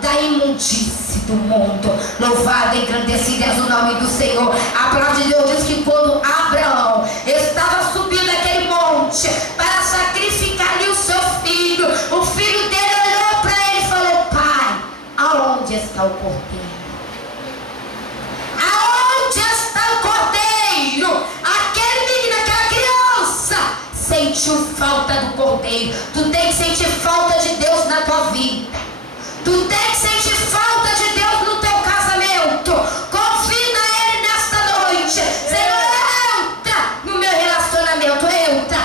da imundície do mundo. Louvado e engrandecido é o nome do Senhor. A palavra de Deus diz que quando Abraão estava subindo aquele monte para sacrificar ali o seu filho, o filho dele olhou para ele e falou: pai, aonde está o cordeiro? Aonde está o cordeiro? Aquele menino, aquela criança sentiu falta do cordeiro. Tu tem que sentir falta de Deus na tua vida. Tu tem que sentir falta de Deus no teu casamento. Convida Ele nesta noite. Senhor, entra no meu relacionamento. Entra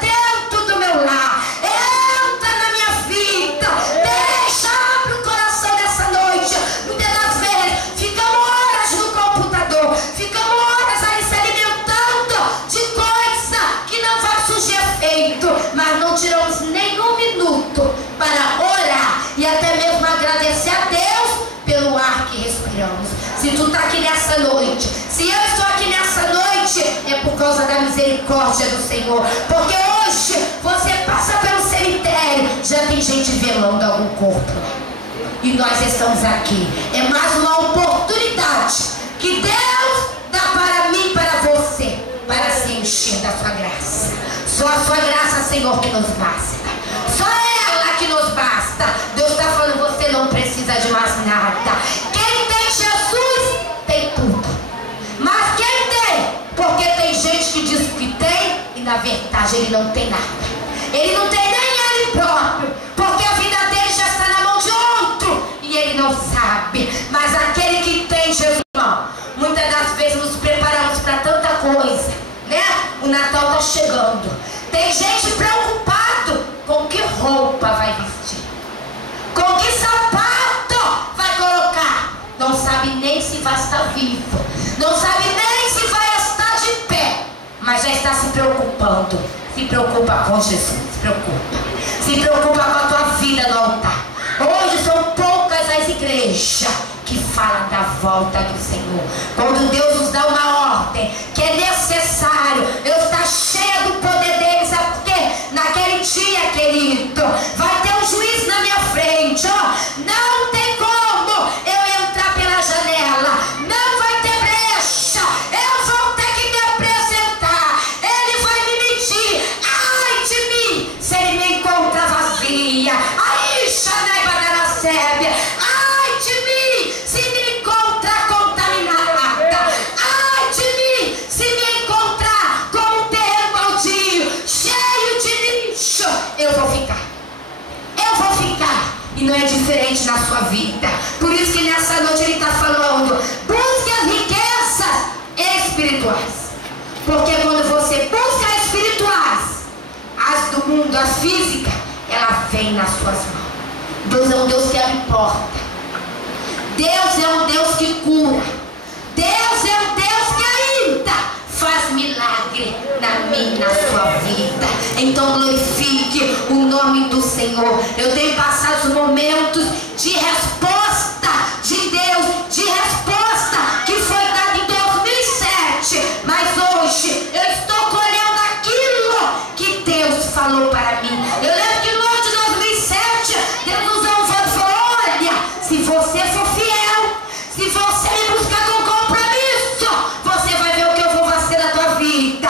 dentro do meu lar. Entra na minha vida. Deixa, abre o coração nessa noite. Muitas das vezes ficamos horas no computador, ficamos horas aí se alimentando de coisa que não vai surgir efeito, mas não tiramos nenhum minuto para orar e até mesmo agradecer a Deus pelo ar que respiramos. Se tu está aqui nessa noite, se eu estou aqui nessa noite, é por causa da misericórdia do Senhor. Porque hoje você passa pelo cemitério, já tem gente velando algum corpo, e nós estamos aqui. É mais uma oportunidade que Deus dá para mim e para você, para se encher da sua graça. Só a sua graça, Senhor, que nos basta. Só ela que nos basta. Deus está falando: você não precisa de mais nada. Quem tem Jesus tem tudo. Mas quem tem? Porque tem gente que diz que tem e na verdade ele não tem nada. Ele não tem nem ele próprio, porque a vida dele já está na mão de outro e ele não sabe. Mas aquele que tem Jesus, irmão, muitas das vezes nos preparamos para tanta coisa, né? O Natal está chegando. Tem gente preocupado com que roupa vai vestir, com que sapato vai colocar. Não sabe nem se vai estar vivo, não sabe nem se vai estar de pé, mas já está se preocupando. Se preocupa com Jesus, se preocupa com a tua vida no altar. Hoje são poucas as igrejas que falam da volta do Senhor. Quando Deus nos dá uma ordem que é necessário eu estar cheia do poder dele, sabe por quê? Naquele dia, querido, vai ter um juiz na minha frente, ó. Não tem como eu entrar pela janela, não vai ter brecha, eu vou ter que me apresentar, ele vai me medir. Ai de mim se ele me encontra vazia. Aí, Xanai Badaracébia, ai de mim se me encontrar contaminada. Ai de mim se me encontrar com um terreno baldio, cheio de lixo. Eu vou ficar. E não é diferente na sua vida. Por isso que nessa noite ele está falando: busque as riquezas espirituais. Porque quando você busca as espirituais, as do mundo, a física, ela vem nas suas mãos. Deus é um Deus que abre porta. Deus é um Deus que cura. Deus é um Deus que ainda faz milagre na minha, na sua vida. Então glorifique o nome do Senhor. Eu tenho passado momentos de resposta de Deus, de resposta que foi dada em 2007, mas hoje eu estou colhendo aquilo que Deus falou para mim. Eu lembro que no ano de 2007 Deus nos deu um voto e falou: olha, se você for fiel, se você me buscar com compromisso, você vai ver o que eu vou fazer na tua vida.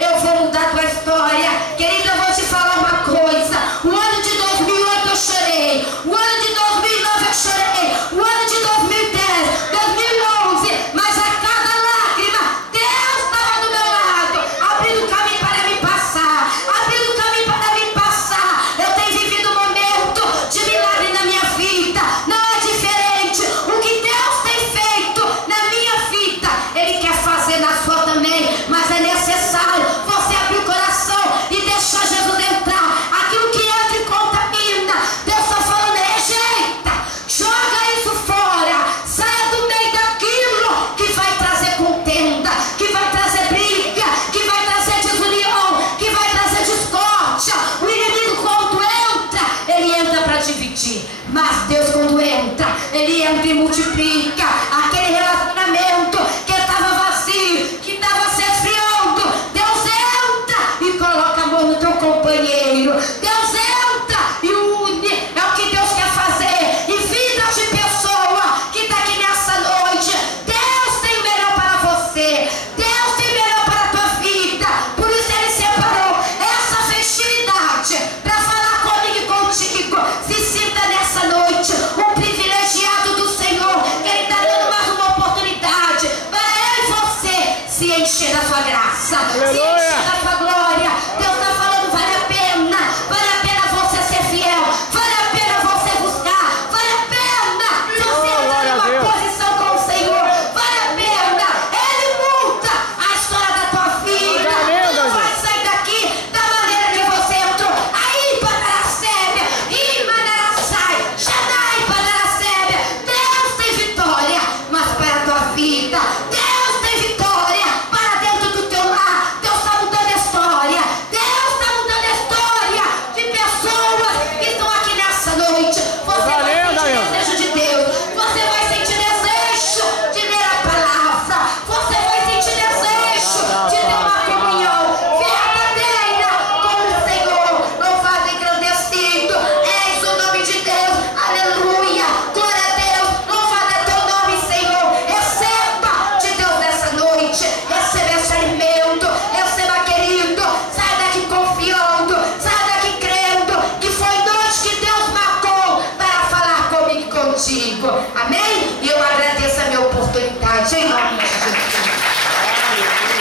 Eu vou mudar a tua história. Querida, eu vou te falar uma coisa. O ano de 2008 eu chorei, o ano de 2009 eu chorei, o ano de 2010, 2011, mas a cada lágrima Deus estava do meu lado, abrindo caminho para me passar, abrindo caminho para me passar. Eu tenho vivido um momento de milagre na minha vida. Não é diferente. O que Deus tem feito na minha vida, Ele quer fazer na sua também. Mas é necessário você abrir o coração e deixar Jesus entrar. Aquilo que entra e contamina, Deus está falando: rejeita, joga isso fora, saia do meio daquilo que vai trazer contenda, que vai trazer briga, que vai trazer desunião, que vai trazer discórdia. O inimigo, quando entra, ele entra para dividir, mas Deus, quando entra, ele entra e multiplica. Aquele relacionamento que estava vazio, que estava se esfriando, Deus entra e coloca amor no teu companheiro. Deus entra e une contigo. Amém? E eu agradeço a minha oportunidade em nome de Jesus.